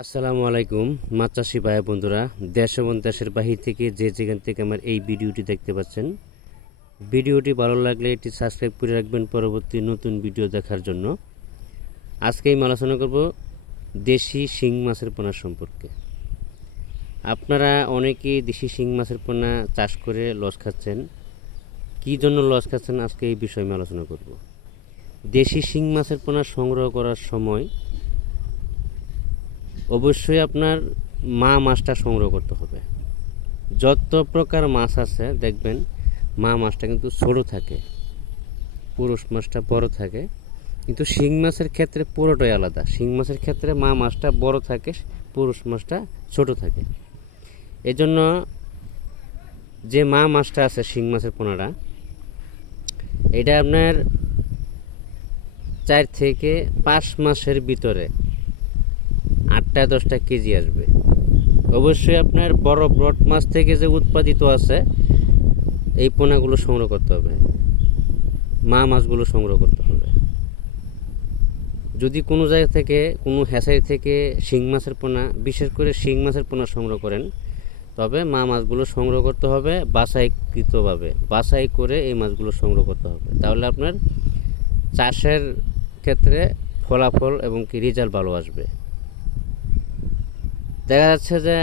আসসালামু আলাইকুম মাছ চাষি ভাই বন্ধুরা, দেশ এবং দেশের বাহির থেকে যে যেখান থেকে আমার এই ভিডিওটি দেখতে পাচ্ছেন, ভিডিওটি ভালো লাগলে এটি সাবস্ক্রাইব করে রাখবেন পরবর্তী নতুন ভিডিও দেখার জন্য। আজকে আমি আলোচনা করব দেশি শিং মাছের পোনা সম্পর্কে। আপনারা অনেকেই দেশি শিং মাছের পোনা চাষ করে লস খাচ্ছেন। কী জন্য লস খাচ্ছেন আজকে এই বিষয়ে আমি আলোচনা করব। দেশি শিং মাছের পোনা সংগ্রহ করার সময় অবশ্যই আপনার মা মাছটা সংগ্রহ করতে হবে। যত প্রকার মাছ আছে দেখবেন মা মাছটা কিন্তু ছোটো থাকে, পুরুষ মাছটা বড় থাকে। কিন্তু শিং মাছের ক্ষেত্রে পুরোটাই আলাদা। শিং মাছের ক্ষেত্রে মা মাছটা বড় থাকে, পুরুষ মাছটা ছোট থাকে। এজন্য যে মা মাছটা আছে শিং মাছের পোনাটা, এটা আপনার 4 থেকে 5 মাসের ভিতরে 8-10টা কেজি আসবে। অবশ্যই আপনার বড় ব্রড মাছ থেকে যে উৎপাদিত আছে এই পোনাগুলো সংগ্রহ করতে হবে, মা মাছগুলো সংগ্রহ করতে হবে। যদি কোনো জায়গা থেকে কোনো হ্যাচারি থেকে শিং মাছের পোনা, বিশেষ করে শিং মাছের পোনা সংগ্রহ করেন, তবে মা মাছগুলো সংগ্রহ করতে হবে বাছাইকৃতভাবে, বাছাই করে এই মাছগুলো সংগ্রহ করতে হবে। তাহলে আপনার চাষের ক্ষেত্রে ফলাফল এবং কি রেজাল্ট ভালো আসবে। দেখা যাচ্ছে যে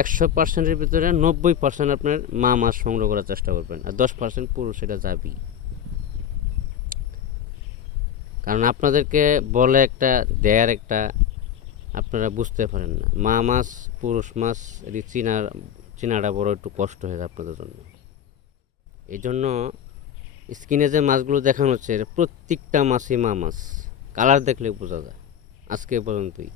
100%-এর ভিতরে 90% আপনার মা মাছ সংগ্রহ করার চেষ্টা করবেন, আর 10% পুরুষ, সেটা যাবেই। কারণ আপনাদেরকে বলে একটা, দেয়ার একটা, আপনারা বুঝতে পারেন না। মা মাছ পুরুষ মাছ এটি চিনাটা বড় একটু কষ্ট হয়ে যায় আপনাদের জন্য। এই জন্য স্ক্রিনে যে মাছগুলো দেখানো হচ্ছে প্রত্যেকটা মাছই মা মাছ, কালার দেখলে বোঝা যায়। আজকে পর্যন্তই।